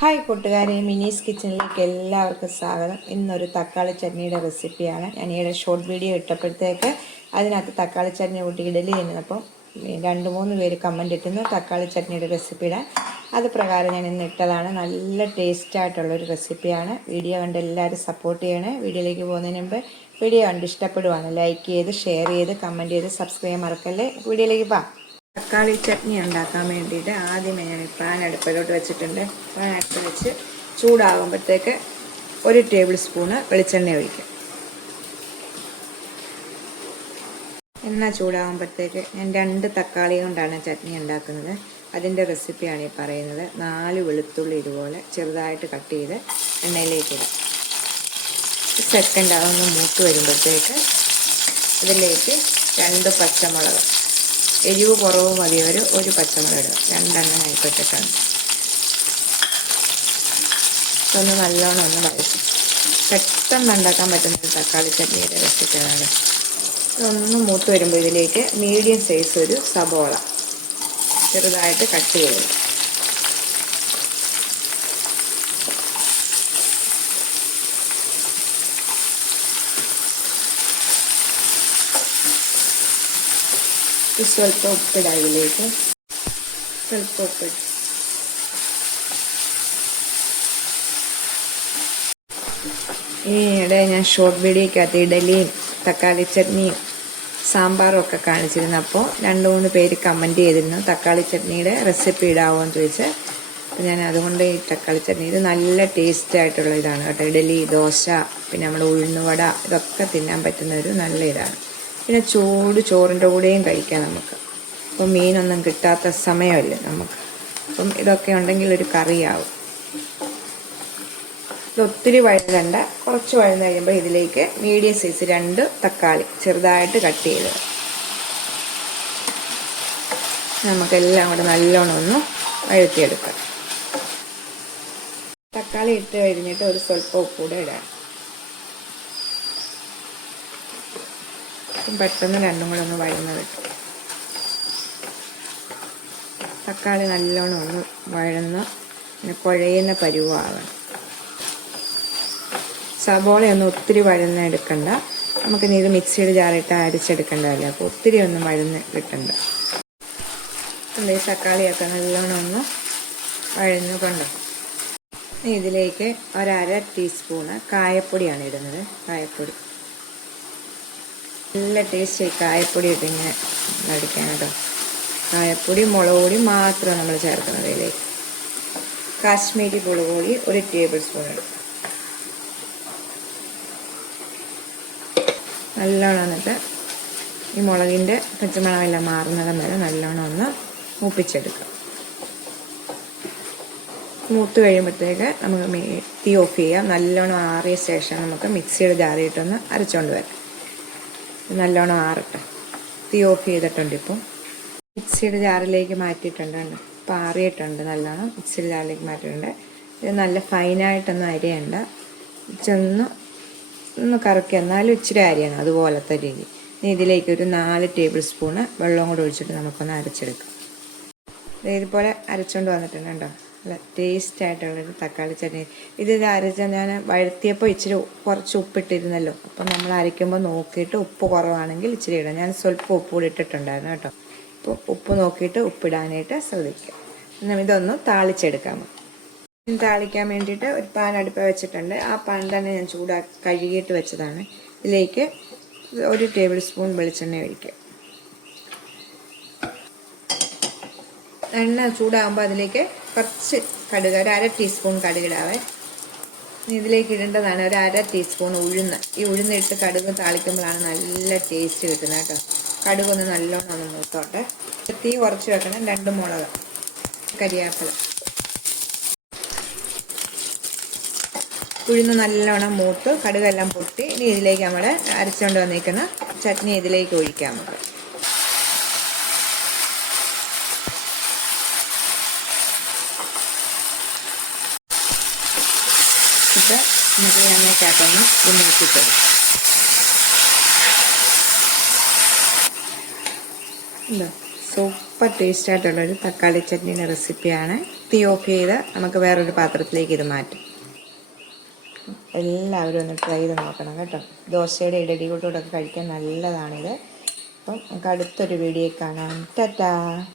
Hi കൂട്ടുകാരെ, മിനീസ് കിച്ചണിലേക്ക് എല്ലാവർക്കും സ്വാഗതം. ഇന്നൊരു തക്കാളി ചട്നിയുടെ റെസിപ്പിയാണ്. ഞാൻ ഈയിടെ ഷോർട്ട് വീഡിയോ ഇട്ടപ്പോഴത്തേക്ക് അതിനകത്ത് തക്കാളി ചട്നി കൂട്ടി ഇഡലി തിന്നപ്പം 2-3 പേര് കമൻറ്റ് ഇട്ടുന്നു തക്കാളി ചട്നിയുടെ റെസിപ്പി ഇടാൻ. അത് പ്രകാരം ഞാൻ ഇന്ന് ഇട്ടതാണ്. നല്ല ടേസ്റ്റായിട്ടുള്ളൊരു റെസിപ്പിയാണ്. വീഡിയോ കണ്ട് എല്ലാവരും സപ്പോർട്ട് ചെയ്യണേ. വീഡിയോയിലേക്ക് പോകുന്നതിന് മുമ്പ് വീഡിയോ കണ്ട് ഇഷ്ടപ്പെടുവാണ് ലൈക്ക് ചെയ്ത് ഷെയർ ചെയ്ത് കമൻറ്റ് ചെയ്ത് സബ്സ്ക്രൈബ് ചെയ്യാൻ മറക്കല്ലേ. വീഡിയോയിലേക്ക് പോകാം. തക്കാളി ചട്നി ഉണ്ടാക്കാൻ വേണ്ടിയിട്ട് ആദ്യമേ ഞാൻ പാൻ അടുപ്പിലോട്ട് വെച്ചിട്ടുണ്ട്. പാൻ അടുപ്പ് വെച്ച് ചൂടാകുമ്പോഴത്തേക്ക് 1 ടേബിൾ സ്പൂണ് വെളിച്ചെണ്ണ ഒഴിക്കും. എണ്ണ ചൂടാകുമ്പോഴത്തേക്ക് ഞാൻ 2 തക്കാളി കൊണ്ടാണ് ചട്നി ഉണ്ടാക്കുന്നത്. അതിൻ്റെ റെസിപ്പിയാണ് ഈ പറയുന്നത്. 4 വെളുത്തുള്ളി ഇതുപോലെ ചെറുതായിട്ട് കട്ട് ചെയ്ത് എണ്ണയിലേക്ക് ഇടാം. സെക്കൻഡ് അതൊന്ന് മൂത്ത് വരുമ്പോഴത്തേക്ക് ഇതിലേക്ക് 2 പച്ചമുളക്, എരിവ് കുറവ് മതി, ഒരു പച്ചമുളക് ഇടുക. 2 എണ്ണം ആയിക്കൊണ്ടിട്ടാണ്. ഇതൊന്ന് നല്ലോണം ഒന്ന് വഴറ്റി പെട്ടെന്ന് ഉണ്ടാക്കാൻ പറ്റുന്ന തക്കാളി ചട്നിയുടെ റെസിപ്പിയാണ്. ഇതൊന്ന് മൂത്ത് വരുമ്പോൾ ഇതിലേക്ക് മീഡിയം സൈസ് ഒരു സബോള ചെറുതായിട്ട് കട്ട് ചെയ്ത് ಸ್ವಲ್ಪ ഉപ്പിടാം. ഇതിലേക്ക് ಸ್ವಲ್ಪ ഉപ്പിട്ട് ഈയിടെ ഞാൻ ഷോർട്ട് വീഡിയോക്കകത്ത് ഇഡലിയും തക്കാളി ചട്നിയും സാമ്പാറും ഒക്കെ കാണിച്ചിരുന്നപ്പോൾ 2-3 പേര് കമൻറ്റ് ചെയ്തിരുന്നു തക്കാളി ചട്നിയുടെ റെസിപ്പി ഇടാവോ എന്ന് ചോദിച്ച്. അപ്പോൾ ഞാൻ അതുകൊണ്ട് ഈ തക്കാളി ചട്നി ഇത് നല്ല ടേസ്റ്റ് ആയിട്ടുള്ള ഇതാണ് കേട്ടോ. ഇഡലി, ദോശ, പിന്നെ നമ്മൾ ഉഴുന്നുവട ഇതൊക്കെ തിന്നാൻ പറ്റുന്ന ഒരു നല്ല ഇതാണ്. പിന്നെ ചൂട് ചോറിൻ്റെ കൂടെയും കഴിക്കാം നമുക്ക്. അപ്പം മീനൊന്നും കിട്ടാത്ത സമയമല്ലേ നമുക്ക്. അപ്പം ഇതൊക്കെ ഉണ്ടെങ്കിൽ ഒരു കറിയാവും. ഇത് ഒത്തിരി വഴന്നണ്ട, കുറച്ച് വഴന്ന് കഴിയുമ്പോൾ ഇതിലേക്ക് മീഡിയം സൈസ് 2 തക്കാളി ചെറുതായിട്ട് കട്ട് ചെയ്ത് നമുക്കെല്ലാം കൂടെ നല്ലോണം ഒന്ന് വഴറ്റിയെടുക്കാം. തക്കാളി ഇട്ട് കഴിഞ്ഞിട്ട് ഒരു സ്വല്പം ഉപ്പൂടെ ഇടാം. പെട്ടെന്ന് രണ്ടും കൂടെ ഒന്ന് വഴന്ന് കിട്ടും. തക്കാളി നല്ലോണം ഒന്ന് വഴന്ന് കുഴയുന്ന പരുവാകണം. സബോളയൊന്നും ഒത്തിരി വഴന്ന് എടുക്കണ്ട. നമുക്കിനി ഇത് മിക്സിയുടെ ജാറിട്ട് അരച്ചെടുക്കേണ്ടതല്ലേ, അപ്പോൾ ഒത്തിരി ഒന്നും വഴന്ന് കിട്ടണ്ട. ഈ തക്കാളിയൊക്കെ നല്ലോണം ഒന്ന് വഴന്ന് കൊണ്ട് ഇതിലേക്ക് 1/2 ടീസ്പൂണ് കായപ്പൊടിയാണ് ഇടുന്നത്. കായപ്പൊടി നല്ല ടേസ്റ്റ്. കായപ്പൊടി ഇട്ട് ഇങ്ങനെ അടിക്കാൻ കേട്ടോ. കായപ്പൊടി, മുളക് പൊടി മാത്രം നമ്മൾ ചേർക്കുന്നത്. ഇതിലേക്ക് കാശ്മീരി മുളക് പൊടി 1 ടേബിൾ സ്പൂൺ എടുക്കും. നല്ലോണം എന്നിട്ട് ഈ മുളകിൻ്റെ പച്ചമണമെല്ലാം മാറുന്നിടം വരെ നല്ലോണം ഒന്ന് മൂപ്പിച്ചെടുക്കാം. മൂത്ത് കഴിയുമ്പോഴത്തേക്ക് നമുക്ക് തീ ഓഫ് ചെയ്യാം. നല്ലോണം ആറിയ ശേഷം നമുക്ക് മിക്സിയുടെ ജാറിയിട്ടൊന്ന് അരച്ചുകൊണ്ട് വരാം. നല്ലോണം ആറട്ടെ. തീ ഓഫ് ചെയ്തിട്ടുണ്ട്. ഇപ്പം മിക്സിയുടെ ജാറിലേക്ക് മാറ്റിയിട്ടുണ്ട്. ഇപ്പം ആറിയിട്ടുണ്ട്. നല്ലോണം മിക്സിയുടെ ജാറിലേക്ക് മാറ്റിയിട്ടുണ്ട്. ഇത് നല്ല ഫൈനായിട്ടൊന്നും അരിയണ്ട, ഒന്ന് കറക്കി, എന്നാലും ഇച്ചിരി അരിയണം, അതുപോലത്തെ രീതി. ഇതിലേക്ക് ഒരു 4 ടേബിൾ സ്പൂണ് വെള്ളം കൂടെ ഒഴിച്ചിട്ട് നമുക്കൊന്ന് അരച്ചെടുക്കാം. ഇതുപോലെ അരച്ചുകൊണ്ട് വന്നിട്ടുണ്ട് കേട്ടോ. നല്ല ടേസ്റ്റ് ആയിട്ടുള്ളൊരു തക്കാളി ചട്നി. ഇത് അരച്ച ഞാൻ വഴറ്റിയപ്പോൾ ഇച്ചിരി കുറച്ച് ഉപ്പിട്ടിരുന്നല്ലോ. അപ്പം നമ്മൾ അരയ്ക്കുമ്പോൾ നോക്കിയിട്ട് ഉപ്പ് കുറവാണെങ്കിൽ ഇച്ചിരി ഇടാം. ഞാൻ സ്വല്പം ഉപ്പ് കൂടി ഇട്ടിട്ടുണ്ടായിരുന്നു കേട്ടോ. അപ്പോൾ ഉപ്പ് നോക്കിയിട്ട് ഉപ്പിടാനായിട്ട് ശ്രദ്ധിക്കുക. ഇതൊന്ന് താളിച്ചെടുക്കാം. താളിക്കാൻ വേണ്ടിയിട്ട് ഒരു പാൻ അടുപ്പ് വെച്ചിട്ടുണ്ട്. ആ പാൻ തന്നെ ഞാൻ കഴുകിയിട്ട് വെച്ചതാണ്. ഇതിലേക്ക് 1 ടേബിൾ സ്പൂൺ വെളിച്ചെണ്ണ ഒഴിക്കുക. എണ്ണ ചൂടാകുമ്പോൾ അതിലേക്ക് കുറച്ച് കടുക്, 1/2 ടീസ്പൂൺ കടുകിടാവേ. ഇതിലേക്ക് ഇടേണ്ടതാണ് 1/2 ടീസ്പൂൺ ഉഴുന്ന്. ഈ ഉഴുന്നിട്ട് കടുക് താളിക്കുമ്പോഴാണ് നല്ല ടേസ്റ്റ് കിട്ടുന്നത് കേട്ടോ. കടുകൊന്ന് നല്ലോണം ഒന്ന് മൂത്തോട്ടെ. തീ കുറച്ച് വെക്കണം. 2 മുളക്, കരിയാപ്പില. ഉഴുന്ന് നല്ലോണം മൂത്ത് കടുകെല്ലാം പൊട്ടി. ഇനി ഇതിലേക്ക് നമ്മൾ അരച്ചുകൊണ്ട് വന്നിരിക്കുന്ന ചട്നി ഇതിലേക്ക് ഒഴിക്കാം. നമുക്ക് ഇത് നമുക്ക് എണ്ണയ്ക്കകത്തൊന്ന് മൂപ്പിച്ചെടുക്കും. സൂപ്പർ ടേസ്റ്റ് ആയിട്ടുള്ളൊരു തക്കാളി ചട്നിയുടെ റെസിപ്പിയാണ്. തീ ഓഫ് ചെയ്ത് നമുക്ക് വേറൊരു പാത്രത്തിലേക്ക് ഇത് മാറ്റും. എല്ലാവരും ഒന്ന് ട്രൈ ചെയ്ത് നോക്കണം കേട്ടോ. ദോശയുടെ ഇഡലിയോടൊക്കെ കഴിക്കാൻ നല്ലതാണിത്. അപ്പം നമുക്ക് അടുത്തൊരു വീഡിയോ കാണാം. ടാറ്റാ.